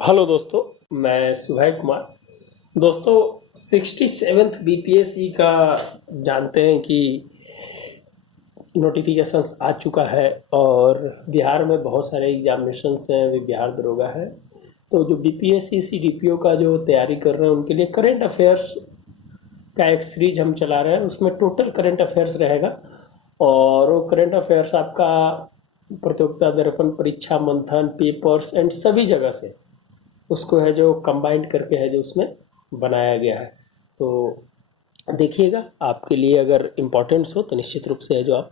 Hello दोस्तों, मैं सुबह कुमार। दोस्तों, 67th बीपीएससी का जानते हैं कि नोटिफिकेशंस आ चुका है और बिहार में बहुत सारे एग्जामिनेशंस हैं। अभी बिहार दरोगा है, तो जो बीपीएससी सीडीपीओ का जो तैयारी कर रहे हैं उनके लिए करंट अफेयर्स का एक सीरीज हम चला रहे हैं। उसमें टोटल करंट अफेयर्स रहेगा और वो करंट अफेयर्स आपका प्रतियोगिता दर्पण, परीक्षा मंथन, पेपर्स एंड सभी जगह से उसको है जो कंबाइंड करके है जो उसमें बनाया गया है। तो देखिएगा, आपके लिए अगर इम्पोर्टेंस हो तो निश्चित रूप से है जो आप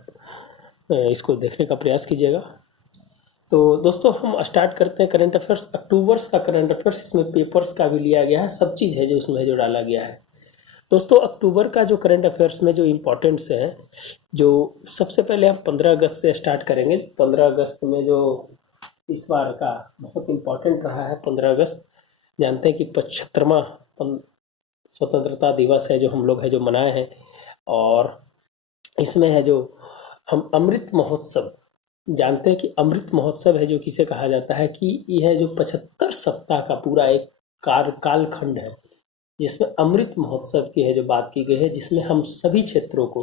इसको देखने का प्रयास कीजिएगा। तो दोस्तों, हम स्टार्ट करते हैं करंट अफेयर्स। अक्टूबर का करंट अफेयर्स, इसमें पेपर्स का भी लिया गया है, सब चीज़ है जो उसमें है जो डाला गया है। दोस्तों, अक्टूबर का जो करंट अफेयर्स में जो इम्पोर्टेंट्स है, जो सबसे पहले हम 15 अगस्त से स्टार्ट करेंगे। 15 अगस्त में जो इस बार का बहुत इम्पोर्टेंट रहा है, 15 अगस्त जानते हैं कि 75वां स्वतंत्रता दिवस है जो हम लोग है जो मनाए हैं। और इसमें है जो हम अमृत महोत्सव जानते हैं कि अमृत महोत्सव है जो किसे कहा जाता है कि यह जो 75 सप्ताह का पूरा एक कालखंड है जिसमें अमृत महोत्सव की है जो बात की गई है, जिसमें हम सभी क्षेत्रों को,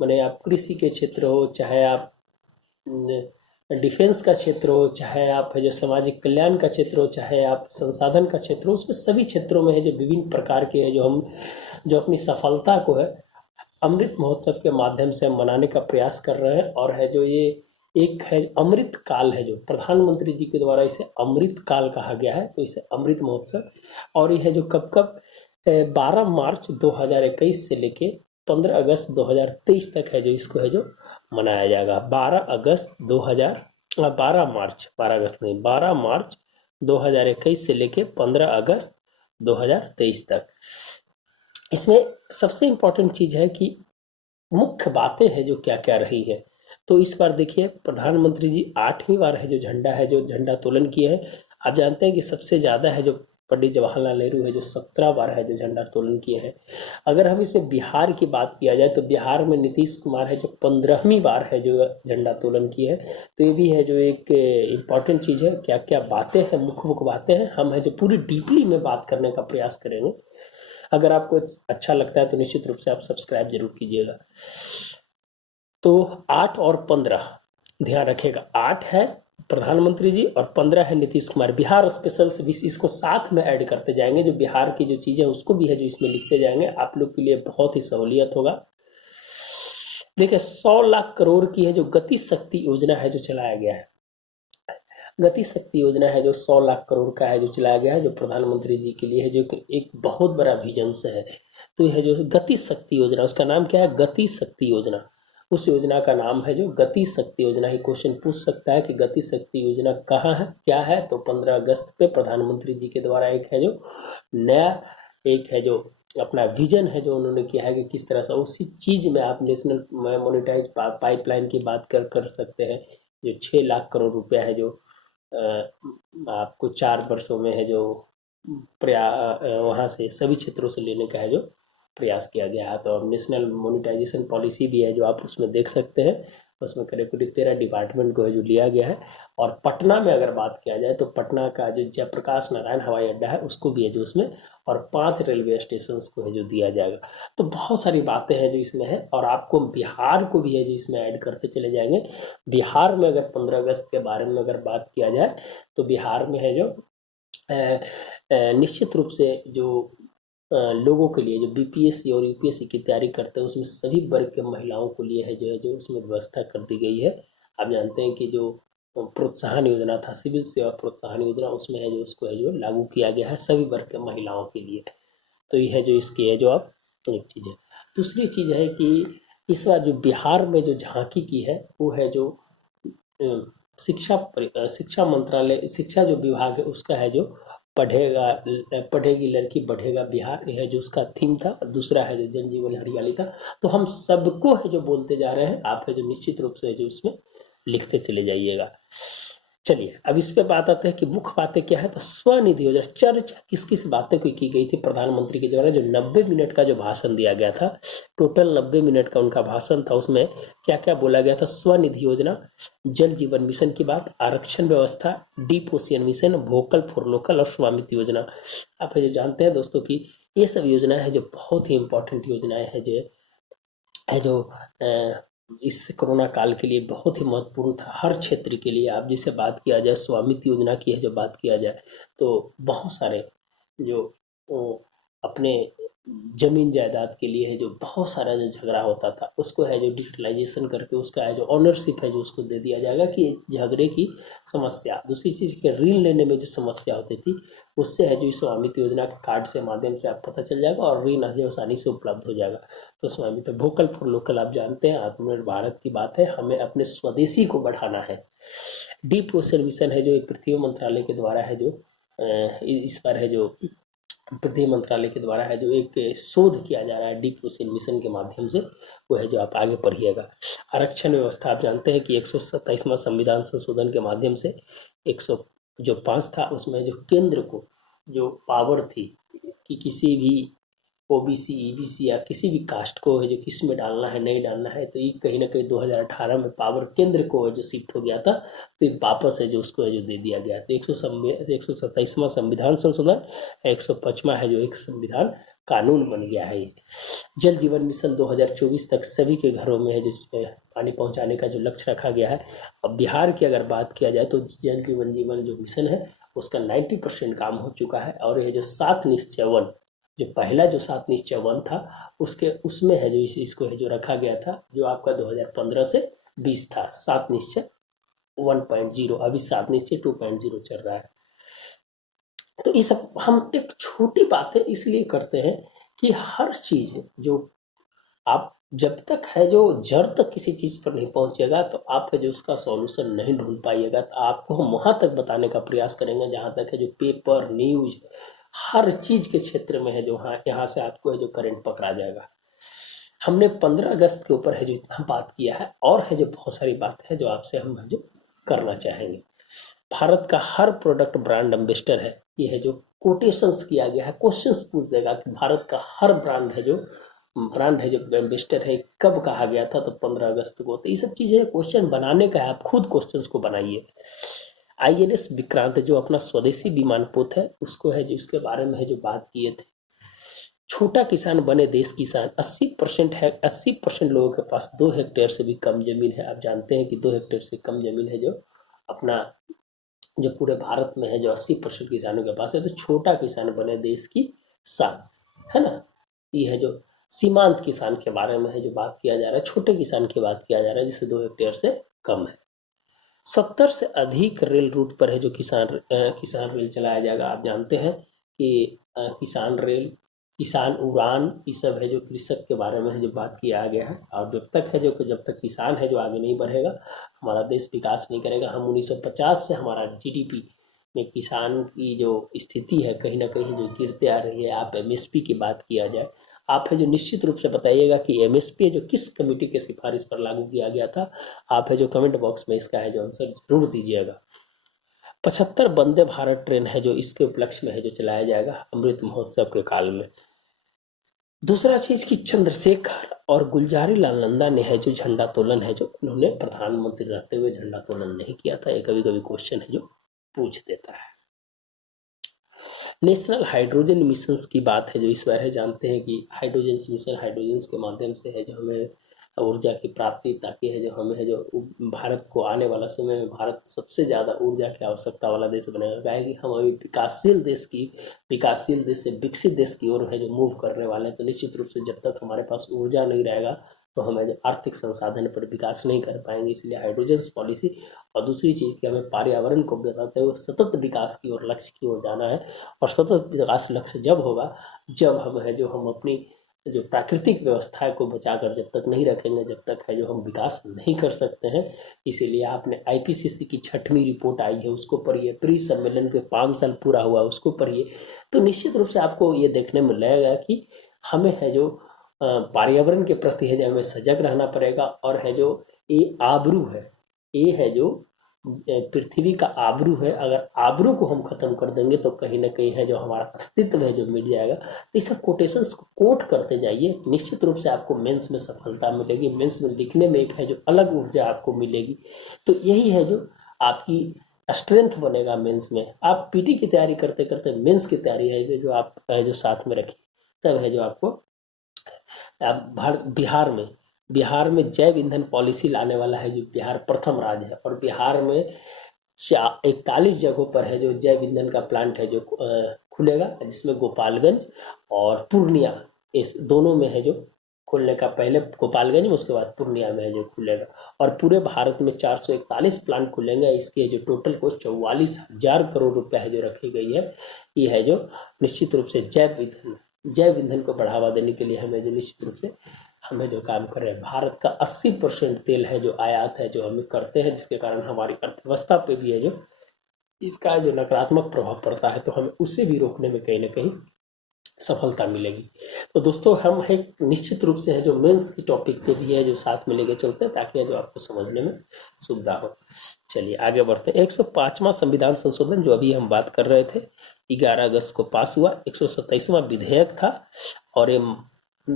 माने आप कृषि के क्षेत्र हो, चाहे आप डिफेंस का क्षेत्र हो, चाहे आप है जो सामाजिक कल्याण का क्षेत्र हो, चाहे आप संसाधन का क्षेत्र हो, उसमें सभी क्षेत्रों में है जो विभिन्न प्रकार के है जो हम जो अपनी सफलता को है अमृत महोत्सव के माध्यम से हम मनाने का प्रयास कर रहे हैं। और है जो ये एक है अमृत काल है जो प्रधानमंत्री जी के द्वारा इसे अमृत काल कहा गया है, तो इसे अमृत महोत्सव। और ये है जो कब कब 12 मार्च 2021 से लेके 15 अगस्त 2023 तक है जो इसको है जो मनाया जाएगा। 12 मार्च 2021 से लेके 15 अगस्त 2023 तक। इसमें सबसे इम्पोर्टेंट चीज़ है कि मुख्य बातें हैं जो क्या क्या रही है। तो इस बार देखिए, प्रधानमंत्री जी 8वीं बार है जो झंडा तोलन किए हैं। आप जानते हैं कि सबसे ज़्यादा है जो पंडित जवाहरलाल नेहरू है जो 17 बार है जो झंडा तोलन किए हैं। अगर हम इसमें बिहार की बात किया जाए तो बिहार में नीतीश कुमार है जो 15वीं बार है जो झंडा तोलन किए हैं। तो ये भी है जो एक इम्पॉर्टेंट चीज़ है। क्या क्या बातें हैं, मुख्य मुख्य बातें हैं, हम है जो पूरी डीपली में बात करने का प्रयास करेंगे। अगर आपको अच्छा लगता है तो निश्चित रूप से आप सब्सक्राइब जरूर कीजिएगा। तो 8 और 15 ध्यान रखिएगा। 8 है प्रधानमंत्री जी और 15 है नीतीश कुमार। बिहार स्पेशल से भी इसको साथ में ऐड करते जाएंगे, जो बिहार की जो चीज़ें उसको भी है जो इसमें लिखते जाएंगे। आप लोग के लिए बहुत ही सहूलियत होगा। देखिए, 100 लाख करोड़ की है जो गति शक्ति योजना है जो चलाया गया है। गति शक्ति योजना है जो 100 लाख करोड़ का है जो चलाया गया है, जो प्रधानमंत्री जी के लिए है, जो एक बहुत बड़ा विजन से है। तो यह जो गति शक्ति योजना, उसका नाम क्या है? गति शक्ति योजना। उस योजना का नाम है जो गति शक्ति योजना। ही क्वेश्चन पूछ सकता है कि गति शक्ति योजना कहाँ है, क्या है? तो 15 अगस्त पे प्रधानमंत्री जी के द्वारा एक है जो नया एक है जो अपना विजन है जो उन्होंने किया है कि किस तरह से उसी चीज़ में आप नेशनल मोनेटाइज पाइपलाइन की बात कर सकते हैं। जो 6 लाख करोड़ रुपया है जो आपको 4 वर्षों में है जो वहाँ से सभी क्षेत्रों से लेने का है जो प्रयास किया गया है। तो नेशनल मोनेटाइजेशन पॉलिसी भी है जो आप उसमें देख सकते हैं। उसमें करीब करीब 13 डिपार्टमेंट को है जो लिया गया है। और पटना में अगर बात किया जाए तो पटना का जो जयप्रकाश नारायण हवाई अड्डा है उसको भी है जो उसमें, और 5 रेलवे स्टेशन को है जो दिया जाएगा। तो बहुत सारी बातें हैं जो इसमें है, और आपको बिहार को भी है जो इसमें ऐड करते चले जाएंगे। बिहार में अगर 15 अगस्त के बारे में अगर बात किया जाए तो बिहार में है जो निश्चित रूप से जो लोगों के लिए जो बीपीएससी और यूपीएससी की तैयारी करते हैं उसमें सभी वर्ग के महिलाओं के लिए है जो उसमें व्यवस्था कर दी गई है। आप जानते हैं कि जो प्रोत्साहन योजना था, सिविल सेवा प्रोत्साहन योजना, उसमें है जो उसको है जो लागू किया गया है सभी वर्ग के महिलाओं के लिए। तो ये है जो इसकी है जो आप एक चीज़ है। दूसरी चीज़ है कि इस बार जो बिहार में जो झांकी की है वो है जो शिक्षा मंत्रालय, शिक्षा जो विभाग है उसका है जो पढ़ेगा पढ़ेगी लड़की बढ़ेगा बिहार, यह जो उसका थीम था। दूसरा है जो जन जीवन हरियाली था। तो हम सबको है जो बोलते जा रहे हैं, आप है जो निश्चित रूप से जो उसमें लिखते चले जाइएगा। चलिए अब इस पे बात आते हैं कि मुख्य बातें क्या है। तो स्वनिधि योजना चर्चा किस किस बातें को की गई थी प्रधानमंत्री के द्वारा, जो 90 मिनट का जो भाषण दिया गया था, टोटल 90 मिनट का उनका भाषण था, उसमें क्या क्या बोला गया था। स्वनिधि योजना, जल जीवन मिशन की बात, आरक्षण व्यवस्था, deep ocean mission, vocal for local और स्वामित्व योजना। आप जो जानते हैं दोस्तों कि ये सब योजनाएं हैं जो बहुत ही इंपॉर्टेंट योजनाएं हैं, जो इस कोरोना काल के लिए बहुत ही महत्वपूर्ण था हर क्षेत्र के लिए। आप जिसे बात किया जाए स्वामित्व योजना की है जो बात किया जाए, तो बहुत सारे जो अपने जमीन जायदाद के लिए है जो बहुत सारा जो झगड़ा होता था, उसको है जो डिजिटलाइजेशन करके उसका है जो ऑनरशिप है जो उसको दे दिया जाएगा कि झगड़े की समस्या। दूसरी चीज़ के ऋण लेने में जो समस्या होती थी, उससे है जो इस स्वामित्व योजना के कार्ड से माध्यम से आप पता चल जाएगा और ऋण जो आसानी से उपलब्ध हो जाएगा। तो स्वामित्व, वोकल फॉर लोकल, आप जानते हैं आत्मनिर्भर भारत की बात है, हमें अपने स्वदेशी को बढ़ाना है। डीप ओशन मिशन है जो एक पृथ्वी मंत्रालय के द्वारा है जो इस पर है जो पृथ्वी मंत्रालय के द्वारा है जो एक शोध किया जा रहा है डीप ओशन मिशन के माध्यम से, वो है जो आप आगे पढ़िएगा। आरक्षण व्यवस्था, आप जानते हैं कि 127वां संविधान संशोधन के माध्यम से 105 था, उसमें जो केंद्र को जो पावर थी कि किसी भी ओबीसी, ईबीसी या किसी भी कास्ट को है जो किस में डालना है नहीं डालना है, तो ये कहीं ना कहीं 2018 में पावर केंद्र को है जो शिफ्ट हो गया था, तो वापस है जो उसको है जो दे दिया गया। तो 127वां संविधान संशोधन, 105वां है जो एक संविधान कानून बन गया है ये। जल जीवन मिशन 2024 तक सभी के घरों में है जो पानी पहुंचाने का जो लक्ष्य रखा गया है। अब बिहार की अगर बात किया जाए तो जल जीवन जो मिशन है उसका 90% काम हो चुका है। और ये जो 7 निश्चय वन, जो पहला जो 7 निश्चय वन था उसके उसमें है जो इसको है जो रखा गया था, जो आपका 2015 से 20 था, 7 निश्चय 1.0, अभी 7 निश्चय 2.0 चल रहा है। तो ये सब हम एक छोटी बातें इसलिए करते हैं कि हर चीज जो आप जब तक है जो जड़ तक किसी चीज पर नहीं पहुंचेगा तो आप है जो उसका सॉल्यूशन नहीं ढूंढ पाइएगा। तो आपको हम वहां तक बताने का प्रयास करेंगे जहां तक है जो पेपर न्यूज हर चीज के क्षेत्र में है जो हाँ यहाँ से आपको है जो करंट पकड़ा जाएगा। हमने 15 अगस्त के ऊपर है जो इतना बात किया है, और है जो बहुत सारी बातें हैं जो आपसे हम है जो करना चाहेंगे। भारत का हर प्रोडक्ट ब्रांड एम्बेसडर है, ये है जो कोटेशंस किया गया है, क्वेश्चंस पूछ देगा कि भारत का हर ब्रांड है जो एम्बेसडर है कब कहा गया था, तो 15 अगस्त को। तो ये सब चीजें क्वेश्चन बनाने का है, आप खुद क्वेश्चंस को बनाइए। आईएनएस विक्रांत जो अपना स्वदेशी विमान पोत है उसको है जो इसके बारे में है जो बात किए थे। छोटा किसान बने देश किसान, 80% है, 80% लोगों के पास 2 हेक्टेयर से भी कम जमीन है। आप जानते हैं कि 2 हेक्टेयर से कम जमीन है जो अपना जो पूरे भारत में है जो 80% किसानों के पास है। तो छोटा किसान बने देश की शान, है ना। ये है जो सीमांत किसान के बारे में है जो बात किया जा रहा है, छोटे किसान की बात किया जा रहा है जिसे 2 हेक्टेयर से कम है। 70 से अधिक रेल रूट पर है जो किसान रेल चलाया जाएगा। आप जानते हैं कि किसान रेल, किसान उड़ान, ये सब है जो कृषक के बारे में है जो बात किया गया है। और जब तक किसान है जो आगे नहीं बढ़ेगा हमारा देश विकास नहीं करेगा। हम 1950 से हमारा जीडीपी में किसान की जो स्थिति है कहीं ना कहीं जो गिरते आ रही है। आप एमएसपी की बात किया जाए, आप है जो निश्चित रूप से बताइएगा कि एमएसपी जो किस कमेटी के सिफारिश पर लागू किया गया था। आप है जो कमेंट बॉक्स में इसका है जो आंसर जरूर दीजिएगा। 75 वंदे भारत ट्रेन है जो इसके उपलक्ष्य में है जो चलाया जाएगा अमृत महोत्सव के काल में। दूसरा चीज कि चंद्रशेखर और गुलजारी लाल नंदा ने है जो झंडा तोलन है जो उन्होंने प्रधानमंत्री रहते हुए झंडा तोलन नहीं किया था। ये कभी कभी क्वेश्चन है जो पूछ देता है। नेशनल हाइड्रोजन मिशन की बात है जो इस बार है, जानते हैं कि हाइड्रोजन मिशन, हाइड्रोजन के माध्यम से है जो हमें ऊर्जा की प्राप्ति, ताकि है जो हमें है जो भारत को आने वाला समय में भारत सबसे ज़्यादा ऊर्जा की आवश्यकता वाला देश बनेगा। क्या है कि हम अभी विकासशील देश से विकसित देश की ओर है जो मूव करने वाले हैं। तो निश्चित रूप से जब तक हमारे पास ऊर्जा नहीं रहेगा तो हमें जो आर्थिक संसाधन पर विकास नहीं कर पाएंगे। इसलिए हाइड्रोजन पॉलिसी, और दूसरी चीज़ कि हमें पर्यावरण को बताते हुए सतत विकास की ओर, लक्ष्य की ओर जाना है। और सतत विकास लक्ष्य जब होगा जब हम अपनी जो प्राकृतिक व्यवस्था को बचाकर जब तक नहीं रखेंगे, जब तक है जो हम विकास नहीं कर सकते हैं। इसीलिए आपने आईपीसीसी की 6वीं रिपोर्ट आई है उसको पढ़िए, प्री सम्मेलन के 5 साल पूरा हुआ उसको पढ़िए। तो निश्चित रूप से आपको ये देखने में लगेगा कि हमें है जो पर्यावरण के प्रति है जो हमें सजग रहना पड़ेगा। और है जो ये आबरू है, ये है जो पृथ्वी का आबरू है, अगर आबरू को हम खत्म कर देंगे तो कहीं ना कहीं है जो हमारा अस्तित्व है जो मिट जाएगा। तो इस कोटेशंस को कोट करते जाइए, निश्चित रूप से आपको मेंस में सफलता मिलेगी, मेंस में लिखने में एक है जो अलग ऊर्जा आपको मिलेगी। तो यही है जो आपकी स्ट्रेंथ बनेगा मेंस में। आप पीटी की तैयारी करते करते मेंस की तैयारी है जो आप है जो साथ में रखिए, तब है जो आपको बिहार में जैव ईंधन पॉलिसी लाने वाला है जो बिहार प्रथम राज्य है। और बिहार में 41 जगहों पर है जो जैव ईंधन का प्लांट है जो खुलेगा, जिसमें गोपालगंज और पूर्णिया इस दोनों में है जो खुलने का, पहले गोपालगंज में उसके बाद पूर्णिया में है जो खुलेगा। और पूरे भारत में 441 प्लांट खुलेंगे। इसके जो टोटल कॉस्ट 44,000 करोड़ रुपया है जो रखी गई है। ये है जो निश्चित रूप से जैव ईंधन को बढ़ावा देने के लिए हमें जो निश्चित रूप से हमें जो काम कर रहे हैं। भारत का 80% तेल है जो आयात है जो हम करते हैं, जिसके कारण हमारी अर्थव्यवस्था पे भी है जो इसका जो नकारात्मक प्रभाव पड़ता है, तो हमें उसे भी रोकने में कहीं ना कहीं सफलता मिलेगी। तो दोस्तों हम है निश्चित रूप से है जो मेंस की टॉपिक पे भी है जो साथ में लेके चलते हैं, ताकि जो आपको समझने में सुविधा हो। चलिए आगे बढ़ते हैं। 105वां संविधान संशोधन जो अभी हम बात कर रहे थे 11 अगस्त को पास हुआ। 127वां विधेयक था, और ये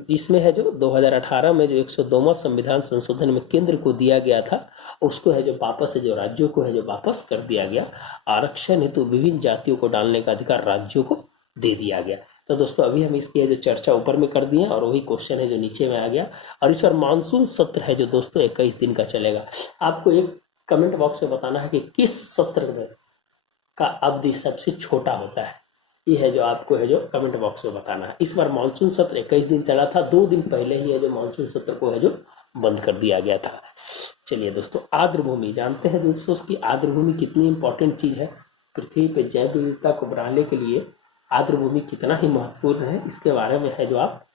इसमें है जो 2018 में जो 102वां संविधान संशोधन में केंद्र को दिया गया था, उसको है जो वापस है जो राज्यों को है जो वापस कर दिया गया। आरक्षण हेतु विभिन्न जातियों को डालने का अधिकार राज्यों को दे दिया गया। तो दोस्तों अभी हम इसकी है जो चर्चा ऊपर में कर दिए, और वही क्वेश्चन है जो नीचे में आ गया। और इस बार मानसून सत्र है जो दोस्तों 21 दिन का चलेगा। आपको एक कमेंट बॉक्स में बताना है कि किस सत्र में का अवधि सबसे छोटा होता है। ये है जो आपको है जो कमेंट बॉक्स में बताना है। इस बार मानसून सत्र 21 दिन चला था, 2 दिन पहले ही है जो मानसून सत्र को है जो बंद कर दिया गया था। चलिए दोस्तों, आर्द्र भूमि जानते हैं दोस्तों की आर्द्र भूमि कितनी इंपॉर्टेंट चीज है। पृथ्वी पे जैव विविधता को बढ़ाने के लिए आर्द्र भूमि कितना ही महत्वपूर्ण है, इसके बारे में है जो आप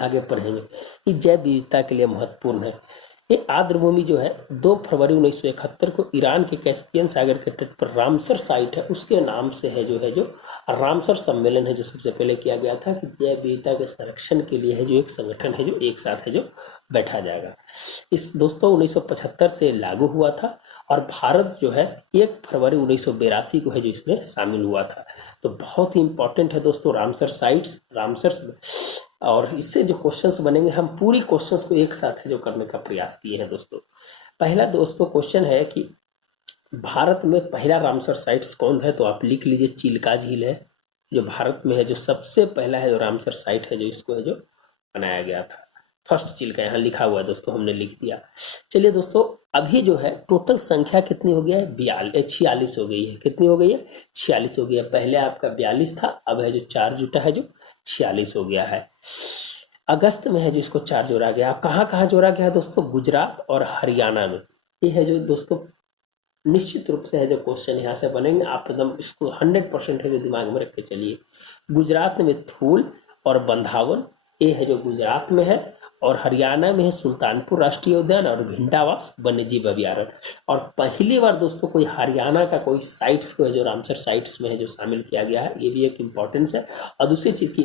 आगे पढ़ेंगे। ये जैव विविधता के लिए महत्वपूर्ण है। ये आर्द्र भूमि जो है 2 फरवरी 1971 को ईरान के कैस्पियन सागर के तट पर रामसर साइट है, उसके नाम से है जो रामसर सम्मेलन है जो सबसे पहले किया गया था कि जैव विविधता के संरक्षण के लिए है जो एक संगठन है जो एक साथ है जो बैठा जाएगा। इस दोस्तों 1975 से लागू हुआ था, और भारत जो है 1 फरवरी 1982 को है जो इसमें शामिल हुआ था। तो बहुत ही इंपॉर्टेंट है दोस्तों रामसर। और इससे जो क्वेश्चंस बनेंगे, हम पूरी क्वेश्चंस को एक साथ है जो करने का प्रयास किए हैं दोस्तों। पहला दोस्तों क्वेश्चन है कि भारत में पहला रामसर साइट्स कौन है, तो आप लिख लीजिए चिल्का झील है जो भारत में है जो सबसे पहला है जो रामसर साइट है जो इसको है जो बनाया गया था। फर्स्ट चिल्का यहाँ लिखा हुआ है दोस्तों, हमने लिख दिया। चलिए दोस्तों, अभी जो है टोटल संख्या कितनी हो गया है 46 हो गई है। कितनी हो गई है 46 हो गई है। पहले आपका 42 था, अब है जो 4 जुटा है जो 46 हो गया है। अगस्त में है जो इसको 4 जोड़ा गया। कहाँ कहाँ जोड़ा गया है दोस्तों, गुजरात और हरियाणा में। ये है जो दोस्तों निश्चित रूप से है जो क्वेश्चन यहाँ से बनेंगे, आप एकदम इसको 100% है जो दिमाग में रख के चलिए। गुजरात में थूल और बंधावन, ये है जो गुजरात में है, और हरियाणा में है सुल्तानपुर राष्ट्रीय उद्यान और भिंडावास वन्यजीव अभ्यारण्य। और पहली बार दोस्तों कोई हरियाणा का कोई साइट्स को है जो रामसर साइट्स में है जो शामिल किया गया है, ये भी एक इम्पोर्टेंस है। और दूसरी चीज की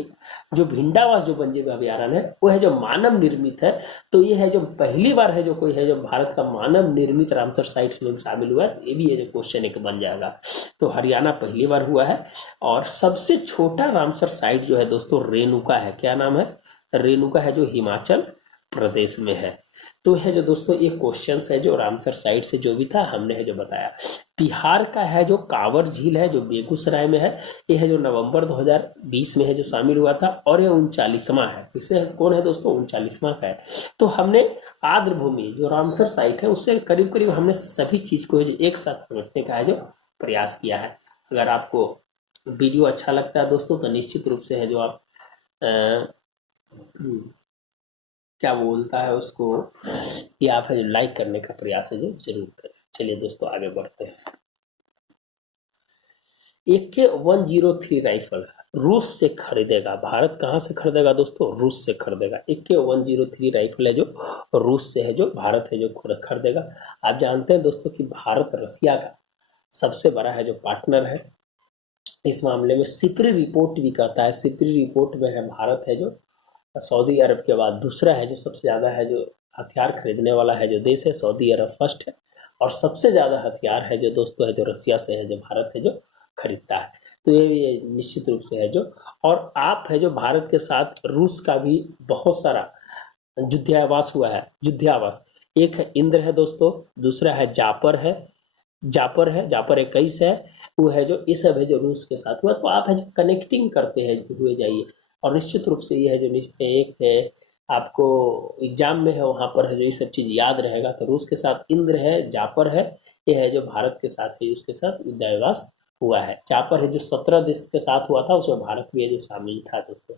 जो भिंडावास जो वन्यजीव अभ्यारण्य है वो है जो मानव निर्मित है। तो ये है जो पहली बार है जो कोई है जो भारत का मानव निर्मित रामसर साइट्स में शामिल हुआ है, ये भी है जो क्वेश्चन एक बन जाएगा। तो हरियाणा पहली बार हुआ है। और सबसे छोटा रामसर साइट जो है दोस्तों रेणुका है। क्या नाम है, रेणुका है जो हिमाचल प्रदेश में है। तो है जो दोस्तों ये क्वेश्चंस है जो रामसर साइट से जो भी था हमने है जो बताया। बिहार का है जो कांवर झील है जो बेगूसराय में है, ये है जो नवंबर 2020 में है जो शामिल हुआ था, और ये 39वां है। इससे कौन है दोस्तों 39वां का है। तो हमने आर्द्र भूमि जो रामसर साइट है उससे करीब करीब हमने सभी चीज को एक साथ समझने का है जो प्रयास किया है। अगर आपको वीडियो अच्छा लगता है दोस्तों तो निश्चित रूप से है जो आप क्या बोलता है उसको, ये आप है जो लाइक करने का प्रयास है जो जरूर करें। चलिए दोस्तों आगे बढ़ते हैं। AK-103 राइफल रूस से खरीदेगा। भारत कहाँ से खरीदेगा दोस्तों, रूस से खरीदेगा। AK-103 राइफल है जो रूस से है जो भारत है जो खरीदेगा। आप जानते हैं दोस्तों कि भारत रसिया का सबसे बड़ा है जो पार्टनर है इस मामले में। सिपरी रिपोर्ट भी कहता है, सिपरी रिपोर्ट में है भारत है जो सऊदी अरब के बाद दूसरा है जो सबसे ज़्यादा है जो हथियार खरीदने वाला है जो देश है। सऊदी अरब फर्स्ट है, और सबसे ज़्यादा हथियार है जो दोस्तों है जो रसिया से है जो भारत है जो खरीदता है। तो ये निश्चित रूप से है जो, और आप है जो भारत के साथ रूस का भी बहुत सारा युद्धाभ्यास हुआ है, युद्धाभ्यास। एक है इंद्र है दोस्तों, दूसरा है जापर है, जापर 21 है, वो है जो, ये सब है जो रूस के साथ हुआ। तो आप है जो कनेक्टिंग करते हैं हुए जाइए, और निश्चित रूप से ये है जो एक है आपको एग्जाम में है वहाँ पर है जो ये सब चीज़ याद रहेगा। तो रूस के साथ इंद्र है, जापर है, ये है जो भारत के साथ है उसके साथ युद्धाभ्यास हुआ है। जापर है जो 17 देश के साथ हुआ था, उसमें भारत भी है जो शामिल था दोस्तों।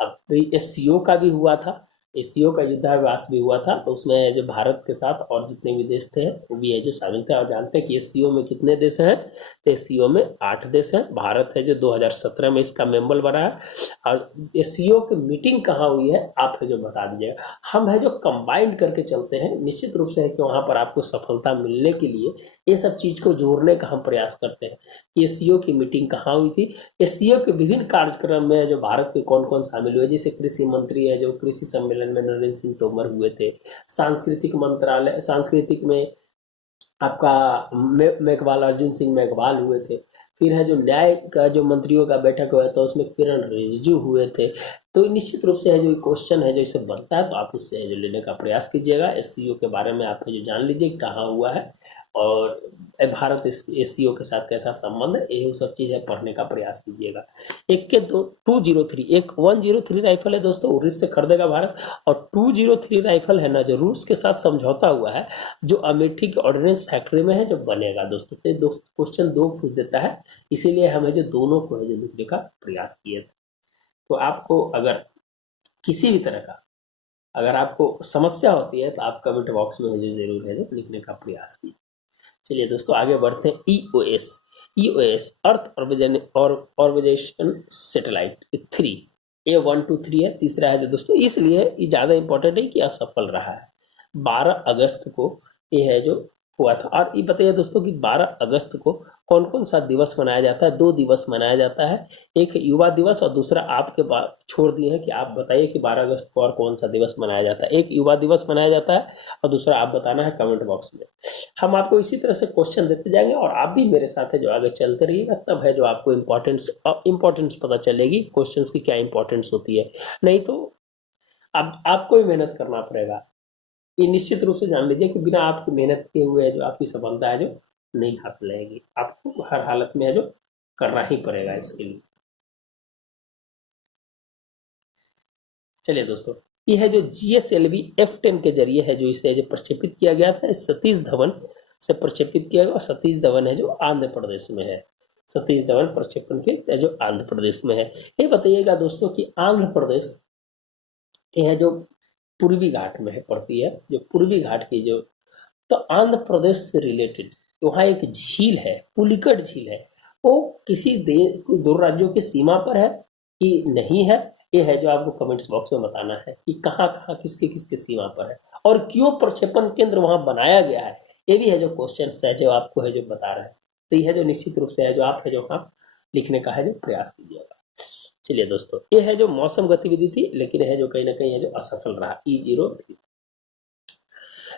अब एससीओ का भी हुआ था, एससीओ का युद्धाभ्यास भी हुआ था, तो उसमें जो भारत के साथ और जितने भी देश थे वो भी है जो शामिल थे। और जानते हैं कि एससीओ में कितने देश हैं? तो एससीओ में 8 देश हैं। भारत है जो 2017 में इसका मेंबर बना है। और एससीओ की मीटिंग कहाँ हुई है आप है जो बता दीजिएगा। हम है जो कंबाइंड करके चलते हैं, निश्चित रूप से है कि वहाँ पर आपको सफलता मिलने के लिए ये सब चीज़ को जोड़ने का हम प्रयास करते हैं। एससीओ की मीटिंग कहाँ हुई थी? एससीओ के विभिन्न कार्यक्रम में जो भारत के कौन कौन शामिल हुए, जैसे कृषि मंत्री है जो कृषि सम्मेलन में नरेंद्र सिंह तोमर हुए थे। सांस्कृतिक मंत्रालय, सांस्कृतिक में आपका मेघवाल, अर्जुन सिंह मेघवाल हुए थे। फिर है जो न्याय का जो मंत्रियों का बैठक हुआ था उसमें किरण रिजिजू हुए थे। तो निश्चित रूप से है जो क्वेश्चन है जो इसे बनता है, तो आप उससे जो लेने का प्रयास कीजिएगा। एससीओ के बारे में आपने जो जान लीजिए कहाँ हुआ है, और भारत एससीओ के साथ कैसा संबंध है, ये सब चीज़ें पढ़ने का प्रयास कीजिएगा। एक के दो 203, एक 103 राइफल है दोस्तों, रूस से खरीदेगा भारत। और 203 राइफल है ना जो रूस के साथ समझौता हुआ है, जो अमेठी की ऑर्डिनेंस फैक्ट्री में है जो बनेगा दोस्तों। तो दोस्त क्वेश्चन 2 पूछ देता है, इसीलिए हमें जो दोनों को है जो लिखने का प्रयास किए थे। तो आपको अगर किसी भी तरह का अगर आपको समस्या होती है तो आप कमेंट बॉक्स में जो जरूर है जो लिखने का प्रयास कीजिए। चलिए दोस्तों आगे बढ़ते हैं। ईओएस, ईओएस अर्थ ऑर्बिटेशन सैटेलाइट 3, A123 है, तीसरा है जो दोस्तों, इसलिए ये ज़्यादा इंपॉर्टेंट है कि असफल रहा है। 12 अगस्त को ये है जो हुआ था। और ये बताइए दोस्तों कि 12 अगस्त को कौन कौन सा दिवस मनाया जाता है? 2 दिवस मनाया जाता है, एक युवा दिवस और दूसरा आपके बाद छोड़ दिए हैं कि आप बताइए कि 12 अगस्त को और कौन सा दिवस मनाया जाता है। एक युवा दिवस मनाया जाता है और दूसरा आप बताना है कमेंट बॉक्स में। हम आपको इसी तरह से क्वेश्चन देते जाएंगे और आप भी मेरे साथ है जो आगे चलते रहिएगा, तब है जो आपको इम्पोर्टेंस पता चलेगी क्वेश्चंस की क्या इंपॉर्टेंस होती है। नहीं तो अब आपको ही मेहनत करना पड़ेगा। ये निश्चित रूप से जान लीजिए कि बिना आपकी मेहनत किए हुए जो आपकी सफलता है जो नहीं हाथ लगेगी, आपको हर हालत में है जो करना ही पड़ेगा इसके लिए। चलिए दोस्तों, ये है जो GSLV F10 के जरिए है जो इसे जो प्रक्षेपित किया गया था, सतीश धवन से प्रक्षेपित किया गया। और सतीश धवन है जो आंध्र प्रदेश में है, सतीश धवन प्रक्षेपण के जो आंध्र प्रदेश में है। ये बताइएगा दोस्तों कि आंध्र प्रदेश ये है जो पूर्वी घाट में है पड़ती है, जो पूर्वी घाट की जो, तो आंध्र प्रदेश से रिलेटेड वहाँ एक झील है, पुलिकट झील है। वो किसी दो राज्यों की सीमा पर है कि नहीं है, ये है जो आपको कमेंट्स बॉक्स में बताना है कि कहाँ कहाँ किसके किसके सीमा पर है और क्यों प्रक्षेपण केंद्र वहाँ बनाया गया है। ये भी है जो क्वेश्चन है जो आपको है जो बता रहा है। तो ये है जो निश्चित रूप से है जो आप है जो हाँ लिखने का है जो प्रयास कीजिएगा। चलिए दोस्तों, ये है जो मौसम गतिविधि थी, लेकिन है जो कहीं ना कहीं है जो असफल रहा। E03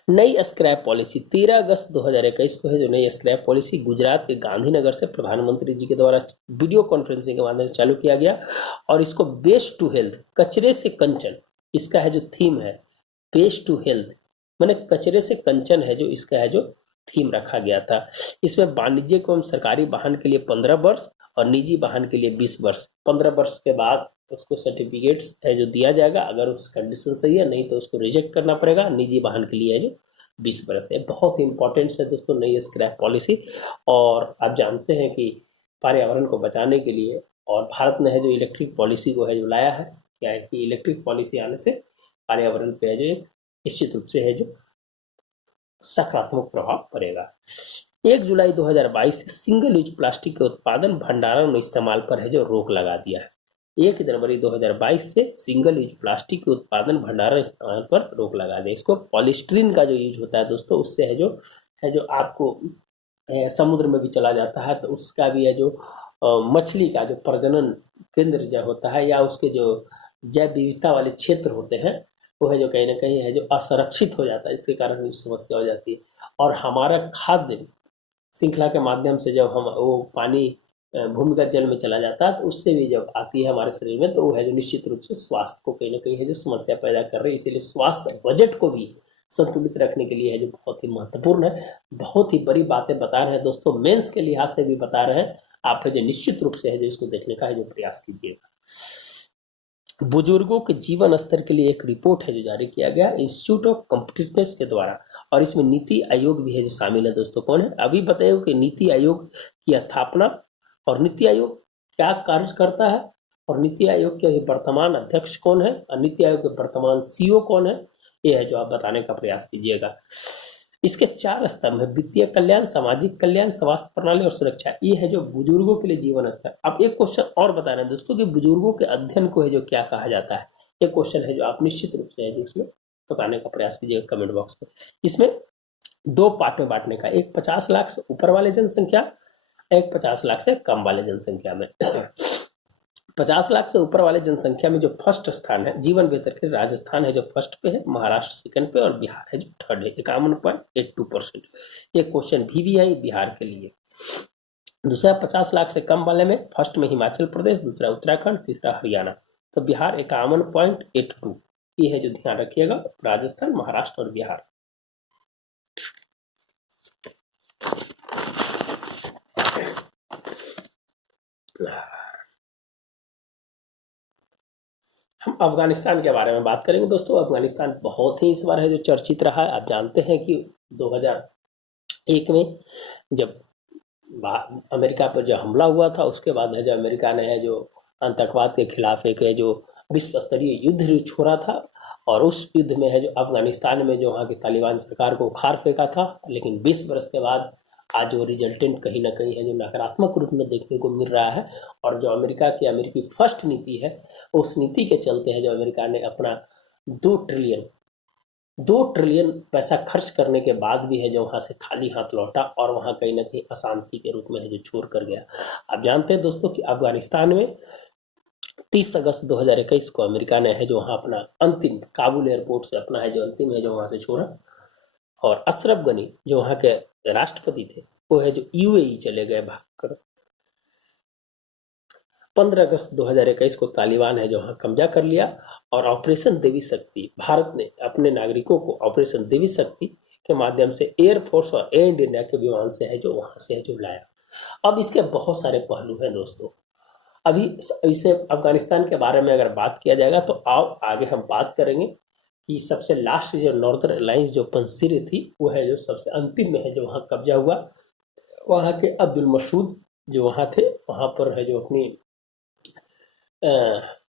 नई स्क्रैप पॉलिसी 13 अगस्त 2021 को है जो नई स्क्रैप पॉलिसी गुजरात के गांधीनगर से प्रधानमंत्री जी के द्वारा वीडियो कॉन्फ्रेंसिंग के माध्यम से चालू किया गया। और इसको बेस्ट टू हेल्थ, कचरे से कंचन, इसका है जो थीम है बेस्ट टू हेल्थ, मैंने कचरे से कंचन है जो इसका है जो थीम रखा गया था। इसमें वाणिज्यिक एवं सरकारी वाहन के लिए 15 वर्ष और निजी वाहन के लिए 20 वर्ष। 15 वर्ष के बाद उसको सर्टिफिकेट्स है जो दिया जाएगा, अगर उस कंडीशन सही है, नहीं तो उसको रिजेक्ट करना पड़ेगा। निजी वाहन के लिए है जो 20 वर्ष है। बहुत इंपॉर्टेंट है दोस्तों नई स्क्रैप पॉलिसी। और आप जानते हैं कि पर्यावरण को बचाने के लिए और भारत ने है जो इलेक्ट्रिक पॉलिसी को है जो लाया है, क्या है कि इलेक्ट्रिक पॉलिसी आने से पर्यावरण पे है जो निश्चित रूप से है जो सकारात्मक प्रभाव पड़ेगा। 1 जुलाई 2022 से सिंगल यूज प्लास्टिक के उत्पादन, भंडारण और इस्तेमाल पर है जो रोक लगा दिया है। 1 जनवरी 2022 से सिंगल यूज प्लास्टिक के उत्पादन, भंडारण, इस्तेमाल पर रोक लगा दिया। इसको पॉलीस्टीरीन का जो यूज होता है दोस्तों, उससे है जो आपको समुद्र में भी चला जाता है, तो उसका भी है जो मछली का जो प्रजनन केंद्र जो होता है या उसके जो जैव विविधता वाले क्षेत्र होते हैं वो है जो कहीं ना कहीं है जो असुरक्षित हो जाता है, इसके कारण भी समस्या हो जाती है। और हमारा खाद्य श्रृंखला के माध्यम से जब हम वो पानी भूमिगत जल में चला जाता है तो उससे भी जब आती है हमारे शरीर में, तो वो है जो निश्चित रूप से स्वास्थ्य को कहीं ना कहीं है जो समस्या पैदा कर रही है। इसीलिए स्वास्थ्य बजट को भी संतुलित रखने के लिए है जो बहुत ही महत्वपूर्ण है। बहुत ही बड़ी बातें बता रहे हैं दोस्तों, मेंस के लिहाज से भी बता रहे हैं। आप है जो निश्चित रूप से है जो इसको देखने का है जो प्रयास कीजिएगा। बुजुर्गों के जीवन स्तर के लिए एक रिपोर्ट है जो जारी किया गया इंस्टीट्यूट ऑफ कॉम्पिटिटिवनेस के द्वारा, और इसमें नीति आयोग भी है जो शामिल है। दोस्तों कौन है, अभी बताइए कि नीति आयोग की स्थापना और नीति आयोग क्या कार्य करता है, और नीति आयोग के वर्तमान अध्यक्ष कौन है, और नीति आयोग के वर्तमान सीईओ कौन है, ये है जो आप बताने का प्रयास कीजिएगा। इसके 4 स्तंभ है, वित्तीय कल्याण, सामाजिक कल्याण, स्वास्थ्य प्रणाली और सुरक्षा। ये है जो बुजुर्गों के लिए जीवन स्तर। अब एक क्वेश्चन और बता रहे हैं दोस्तों कि बुजुर्गों के अध्ययन को है जो क्या कहा जाता है। एक क्वेश्चन है जो आप निश्चित रूप से है जो उसमें बताने का प्रयास कीजिएगा कमेंट बॉक्स में। इसमें 2 पार्ट में बांटने का, एक 50 लाख से ऊपर वाले जनसंख्या, एक 50 लाख से कम वाले जनसंख्या में। 50 लाख से ऊपर वाले जनसंख्या में जो फर्स्ट स्थान है जीवन बेहतर के राजस्थान है जो फर्स्ट पे है, महाराष्ट्र सेकंड पे, और बिहार है जो थर्ड है 51.82%। एक क्वेश्चन भी है बिहार के लिए। दूसरा 50 लाख से कम वाले में फर्स्ट में हिमाचल प्रदेश, दूसरा उत्तराखंड, तीसरा हरियाणा। तो बिहार 51.82, ये है जो ध्यान रखिएगा, राजस्थान, महाराष्ट्र और बिहार। हम अफगानिस्तान के बारे में बात करेंगे दोस्तों। अफगानिस्तान बहुत ही इस बार है जो चर्चित रहा है। आप जानते हैं कि 2001 में जब अमेरिका पर जो हमला हुआ था, उसके बाद है जो अमेरिका ने है जो आतंकवाद के खिलाफ एक है जो विश्व स्तरीय युद्ध छोड़ा था, और उस युद्ध में है जो अफगानिस्तान में जो वहाँ की तालिबान सरकार को उखाड़ फेंका था। लेकिन 20 वर्ष के बाद आज वो रिजल्टेंट कहीं ना कहीं है जो नकारात्मक रूप में देखने को मिल रहा है। और जो अमेरिका की अमेरिकी फर्स्ट नीति है, उस नीति के चलते है जो अमेरिका ने अपना 2 ट्रिलियन पैसा खर्च करने के बाद भी है जो वहाँ से खाली हाथ लौटा, और वहाँ कहीं ना कहीं अशांति के रूप में है जो छोड़ कर गया। आप जानते हैं दोस्तों कि अफगानिस्तान में 30 अगस्त 2021 को अमेरिका ने है जो वहाँ अपना अंतिम काबुल एयरपोर्ट से अपना है जो अंतिम है जो वहाँ से छोड़ा, और अशरफ गनी जो वहाँ के राष्ट्रपति थे वो है जो यूएई चले गए भागकर। 15 अगस्त 2021 को तालिबान है जो वहाँ कब्जा कर लिया, और ऑपरेशन देवी शक्ति, भारत ने अपने नागरिकों को ऑपरेशन देवी शक्ति के माध्यम से एयरफोर्स और एयर इंडिया के विमान से है जो वहाँ से है जो लाया। अब इसके बहुत सारे पहलू हैं दोस्तों। अभी इसे अफगानिस्तान के बारे में अगर बात किया जाएगा तो आओ आगे हम बात करेंगे कि सबसे लास्ट जो नॉर्दर्न अलायंस जो पंसीर थी वो है जो सबसे अंतिम में है जो वहाँ कब्जा हुआ। वहाँ के अब्दुल मसूद जो वहाँ थे, वहाँ पर है जो अपनी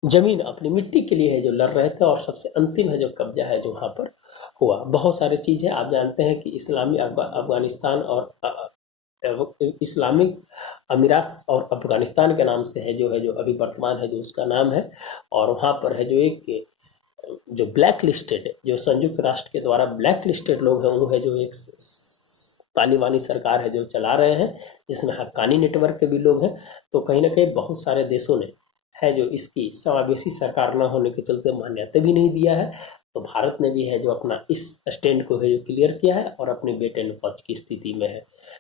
जमीन अपनी मिट्टी के लिए है जो लड़ रहे थे, और सबसे अंतिम है जो कब्जा है जो वहाँ पर हुआ। बहुत सारी चीज़ें आप जानते हैं कि इस्लामी अफगानिस्तान और इस्लामिक अमीरात और अफगानिस्तान के नाम से है जो अभी वर्तमान है जो उसका नाम है। और वहाँ पर है जो एक जो ब्लैक लिस्टेड जो संयुक्त राष्ट्र के द्वारा ब्लैक लिस्टेड लोग हैं, वो है जो एक तालिबानी सरकार है जो चला रहे हैं, जिसमें हक्कानी नेटवर्क के भी लोग हैं। तो कहीं ना कहीं बहुत सारे देशों ने है जो इसकी समावेशी सरकार न होने के चलते मान्यता भी नहीं दिया है। तो भारत ने भी है जो अपना इस स्टैंड को है जो क्लियर किया है और अपने बेटे एंड वॉच की स्थिति में है।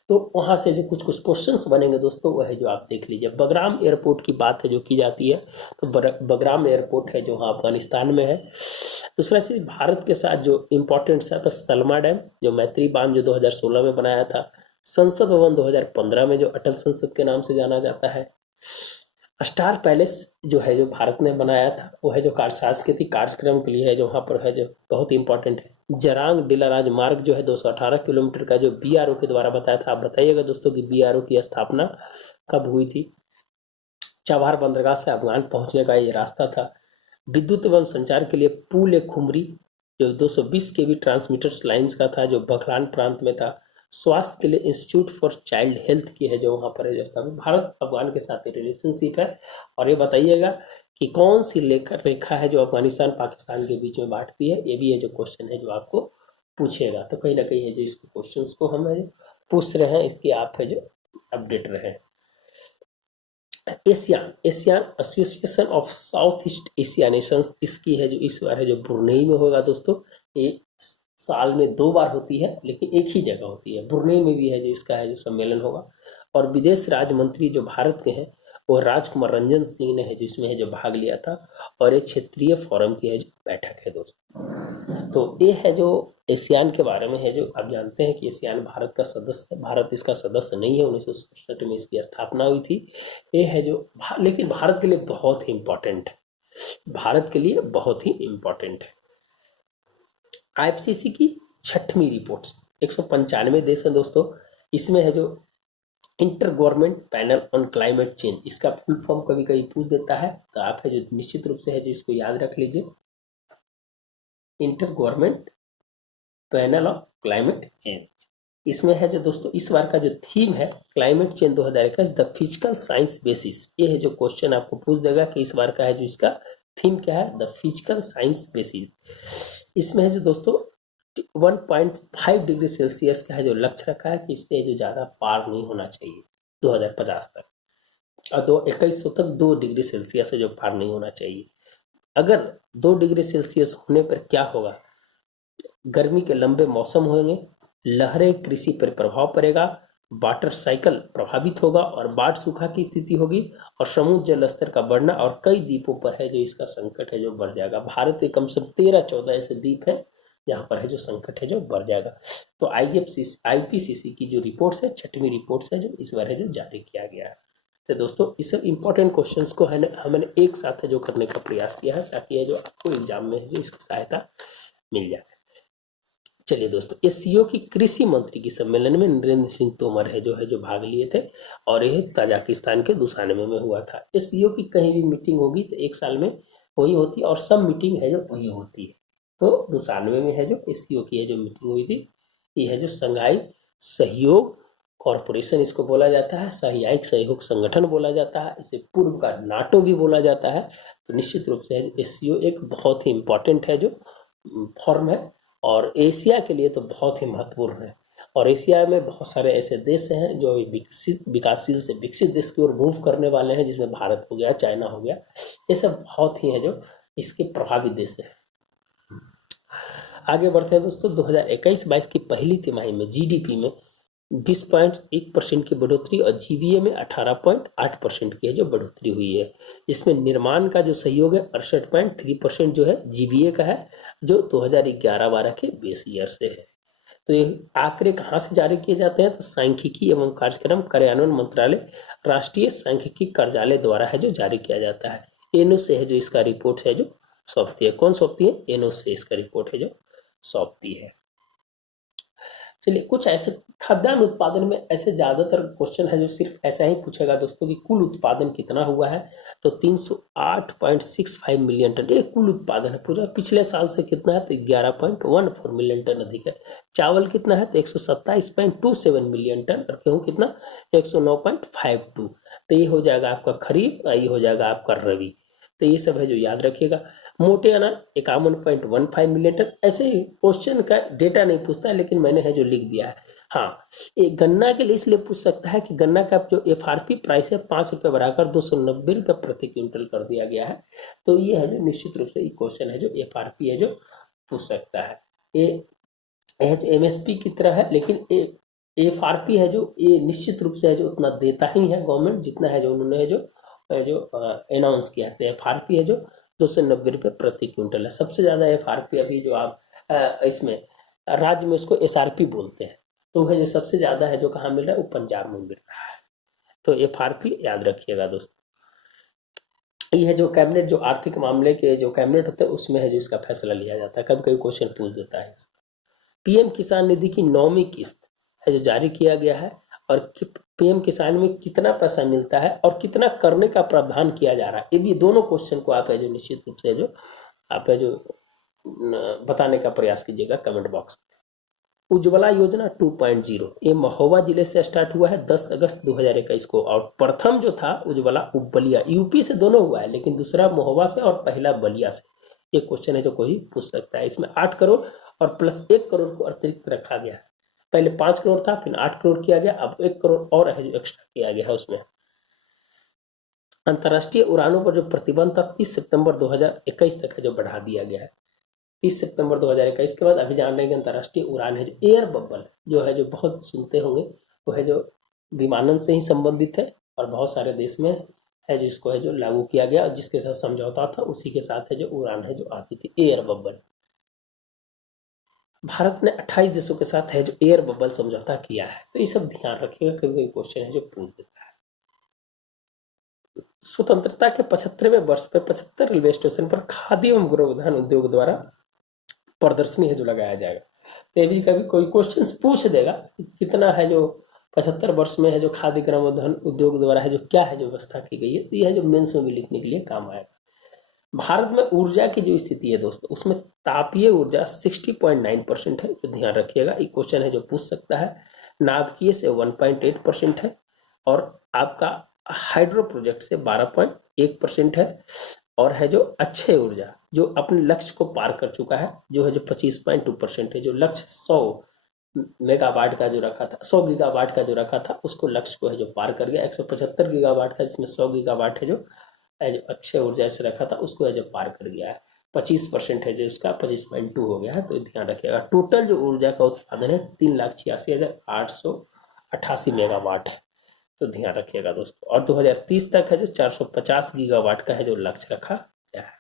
तो वहाँ से जो कुछ कुछ क्वेश्चंस बनेंगे दोस्तों, वह है जो आप देख लीजिए। बगराम एयरपोर्ट की बात है जो की जाती है, तो बगराम एयरपोर्ट है जो वहाँ अफगानिस्तान में है। दूसरा चीज़ भारत के साथ जो इम्पोर्टेंट सा था सलमा डैम, जो मैत्री बांध जो 2016 में बनाया था। संसद भवन 2015 में जो अटल संसद के नाम से जाना जाता है। स्टार पैलेस जो है जो भारत ने बनाया था, वो है जो सांस्कृतिक कार्यक्रम के लिए है जो वहाँ पर है जो बहुत इंपॉर्टेंट है। जरांग डिला राजमार्ग जो है 218 किलोमीटर का जो बीआरओ के द्वारा बताया था। आप बताइएगा दोस्तों कि बीआरओ की स्थापना कब हुई थी। चबार बंदरगाह से अफगान पहुंचने का ये रास्ता था। विद्युत एवं संचार के लिए पुल ए खुमरी जो 220 केवी ट्रांसमीटर्स लाइन्स का था, जो बघलान प्रांत में था। स्वास्थ्य के लिए इंस्टीट्यूट फॉर चाइल्ड हेल्थ की है जो वहाँ पर है जो भारत अफगान के साथ रिलेशनशिप है। और ये बताइएगा कि कौन सी रेखा है जो अफगानिस्तान पाकिस्तान के बीच में बांटती है, ये भी है जो क्वेश्चन है जो आपको पूछेगा। तो कहीं ना कहीं है जो इसको क्वेश्चन को हम है पूछ रहे हैं, इसकी आप है जो अपडेट रहे। ASEAN ASEAN Association of South East Asia Nations, इसकी है जो इस बार है जो ब्रुनेई में होगा दोस्तों। ये साल में 2 बार होती है, लेकिन एक ही जगह होती है। ब्रुनेई में भी है जो इसका है जो सम्मेलन होगा। और विदेश राज्य मंत्री जो भारत के हैं वो राजकुमार रंजन सिंह ने है जो इसमें है जो भाग लिया था। और ये क्षेत्रीय फोरम की है जो बैठक है दोस्तों। तो ये है जो एशियान के बारे में है जो आप जानते हैं कि एशियान भारत का सदस्य, भारत इसका सदस्य नहीं है। 1967 में इसकी स्थापना हुई थी। ये है जो लेकिन भारत के लिए बहुत ही इम्पोर्टेंट है, भारत के लिए बहुत ही इम्पोर्टेंट है। आईपीसीसी की 6वीं रिपोर्ट, 195 देश हैं दोस्तों। इसमें है जो inter government panel on climate change, इसका फुल फॉर्म कभी कभी पूछ देता है, तो आप है जो निश्चित रूप से है जो इसको याद रख लीजिए, inter government panel of climate change. इसमें है जो दोस्तों इस बार का जो थीम है climate change 2021 the physical science basis. ये है जो क्वेश्चन आपको पूछ देगा कि इस बार का है जो इसका थीम क्या है, द फिजिकल साइंस बेसिस। इसमें है जो दोस्तों 1.5 डिग्री सेल्सियस का है जो लक्ष्य रखा है कि इससे जो ज़्यादा पार नहीं होना चाहिए 2050 तक, और 2100 तक 2 डिग्री सेल्सियस से जो पार नहीं होना चाहिए। अगर 2 डिग्री सेल्सियस होने पर क्या होगा, गर्मी के लंबे मौसम होंगे, लहरें कृषि पर प्रभाव पड़ेगा, वाटर साइकिल प्रभावित होगा और बाढ़ सूखा की स्थिति होगी, और समुद्र जल स्तर का बढ़ना, और कई द्वीपों पर है जो इसका संकट है जो बढ़ जाएगा। भारत के कम से कम 13-14 ऐसे द्वीप हैं जहाँ पर है जो संकट है जो बढ़ जाएगा। तो आईपीसीसी की जो रिपोर्ट्स है, 6वीं रिपोर्ट्स है जो इस बार है जो जारी किया गया है। तो दोस्तों इस सब इंपॉर्टेंट क्वेश्चंस को है हमने एक साथ है जो करने का प्रयास किया है, ताकि है जो आपको एग्जाम में है जो इसकी सहायता मिल जाए। चलिए दोस्तों, एससीओ की कृषि मंत्री की सम्मेलन में नरेंद्र सिंह तोमर है जो भाग लिए थे, और यह ताजिकिस्तान के दुशान्बे में हुआ था। एससीओ की कहीं भी मीटिंग होगी तो एक साल में वही होती है, और सब मीटिंग है जो वही होती है। तो दुशान्बे में है जो एससीओ की है जो मीटिंग हुई थी, ये है जो संघाई सहयोग कॉरपोरेशन इसको बोला जाता है, साहियायिक सहयोग संगठन बोला जाता है, इसे पूर्व का नाटो भी बोला जाता है। तो निश्चित रूप से एससीओ एक बहुत ही इम्पोर्टेंट है जो फॉर्म है, और एशिया के लिए तो बहुत ही महत्वपूर्ण है। और एशिया में बहुत सारे ऐसे देश हैं जो विकासशील से विकसित देश की ओर मूव करने वाले हैं, जिसमें भारत हो गया, चाइना हो गया, ये सब बहुत ही है जो इसके प्रभावी देश है। आगे बढ़ते हैं दोस्तों, 2021-22 की पहली तिमाही में जीडीपी में 20.1% की बढ़ोतरी और जीवीए में 18.8% की है जो बढ़ोतरी हुई है। इसमें निर्माण का जो सहयोग है 68.3% जो है जीवीए का है, जो 2011-12 के बेस ईयर से है। तो ये आंकड़े कहाँ से जारी किए जाते हैं, तो सांख्यिकी एवं कार्यक्रम कार्यान्वयन मंत्रालय, राष्ट्रीय सांख्यिकी कार्यालय द्वारा है जो जारी किया जाता है। एनो से है जो इसका रिपोर्ट है जो सौंपती है। कौन सौंपती है? एनो से इसका रिपोर्ट है जो सौंपती है। चलिए, कुछ ऐसे खाद्यान्न उत्पादन में ऐसे ज्यादातर क्वेश्चन है जो सिर्फ ऐसा ही पूछेगा दोस्तों कि कुल उत्पादन कितना हुआ है, तो 308.65 मिलियन टन ये कुल उत्पादन है पूरा। पिछले साल से कितना है, तो 11.14 मिलियन टन अधिक है। चावल कितना है, तो 127.27 मिलियन टन, और गेहूँ कितना, 109.52। तो ये हो जाएगा आपका खरीफ, ये हो जाएगा आपका रबी। तो ये सब है जो याद रखिएगा। मोटे अनाज 51.15 मिलियन टन। ऐसे क्वेश्चन का डेटा नहीं पूछता है, लेकिन मैंने है जो लिख दिया है। हाँ, एक गन्ना के लिए इसलिए पूछ सकता है कि गन्ना का जो एफआरपी प्राइस है 5 रुपये बढ़ाकर 290 रुपये प्रति क्विंटल कर दिया गया है। तो ये है जो निश्चित रूप से ये क्वेश्चन है जो एफआरपी है जो पूछ सकता है। ये जो एमएसपी की तरह है, लेकिन एफआरपी है जो ये निश्चित रूप से है जो उतना देता ही है गवर्नमेंट, जितना है जो उन्होंने जो अनाउंस किया है। एफआरपी है जो 290 रुपये प्रति क्विंटल है। सबसे ज़्यादा एफआरपी अभी जो आप इसमें राज्य में उसको एसआरपी बोलते हैं, तो वह जो सबसे ज़्यादा है जो कहाँ मिल रहा है, वो पंजाब में मिल रहा है। तो एफआरपी याद रखिएगा दोस्तों। ये है जो कैबिनेट, जो आर्थिक मामले के जो कैबिनेट होते हैं उसमें है जो इसका फैसला लिया जाता है। कभी कभी क्वेश्चन पूछ देता है। पीएम किसान निधि की 9वीं किस्त है जो जारी किया गया है, और पीएम किसान में कितना पैसा मिलता है और कितना करने का प्रावधान किया जा रहा है, ये भी दोनों क्वेश्चन को आप है जो निश्चित रूप से जो आप है जो बताने का प्रयास कीजिएगा कमेंट बॉक्स में। उज्ज्वला योजना 2.0 ये महोबा जिले से स्टार्ट हुआ है 10 अगस्त 2021 को, और प्रथम जो था उज्ज्वला बलिया, यूपी से दोनों हुआ है, लेकिन दूसरा महोबा से और पहला बलिया से। ये क्वेश्चन है जो कोई पूछ सकता है। इसमें 8 करोड़ और प्लस 1 करोड़ को अतिरिक्त रखा गया है। पहले 5 करोड़ था, फिर 8 करोड़ किया गया, अब 1 करोड़ और है जो एक्स्ट्रा किया गया है उसमें। अंतर्राष्ट्रीय उड़ानों पर जो प्रतिबंध था 30 सितंबर 2021 तक है जो बढ़ा दिया गया है। 30 सितंबर 2021 के बाद अभी जान रहे हैं कि अंतर्राष्ट्रीय उड़ान है जो एयर बबल जो है, जो बहुत सुनते होंगे, वो है जो विमानन से ही संबंधित है और बहुत सारे देश में है जिसको है जो लागू किया गया और जिसके साथ समझौता था उसी के साथ है जो उड़ान है जो आती थी एयर बबल। भारत ने 28 देशों के साथ है जो एयर बबल समझौता किया है। तो ये सब ध्यान रखिएगा, कभी कोई क्वेश्चन है जो पूछ देता है। स्वतंत्रता के 75वें वर्ष पर 75 रेलवे स्टेशन पर खादी एवं गोवर्धन उद्योग द्वारा प्रदर्शनी है जो लगाया जाएगा। तो ये भी कभी कोई क्वेश्चन पूछ देगा कितना है जो 75 वर्ष में है जो खादी ग्रामोद्योग उद्योग द्वारा है जो क्या है जो व्यवस्था की गई है, तो यह जो मेंस में भी लिखने के लिए काम आएगा। भारत में ऊर्जा की जो स्थिति है दोस्तों, उसमें तापीय ऊर्जा 60.9% है, जो ध्यान रखिएगा। ये क्वेश्चन है जो पूछ सकता है। नाभिकीय से 1.8% है और आपका हाइड्रो प्रोजेक्ट से 12.1% है। और है जो अक्षय ऊर्जा जो अपने लक्ष्य को पार कर चुका है, जो है जो 25.2% है। जो लक्ष्य 100 मेगावाट का जो रखा था, 100 गीगावाट का जो रखा था, उसको लक्ष्य को है जो पार कर गया। 175 गीगावाट था जिसमें 100 गीगावाट है जो अक्षय ऊर्जा से रखा था, उसको है जो पार कर गया है। 25% है जो उसका 25.2 हो गया है। तो ध्यान रखिएगा टोटल जो ऊर्जा का उत्पादन है 3,86,888 मेगावाट है। तो ध्यान रखिएगा दोस्तों। और 2030 तक है जो 450 गीगावाट का है जो लक्ष्य रखा गया है।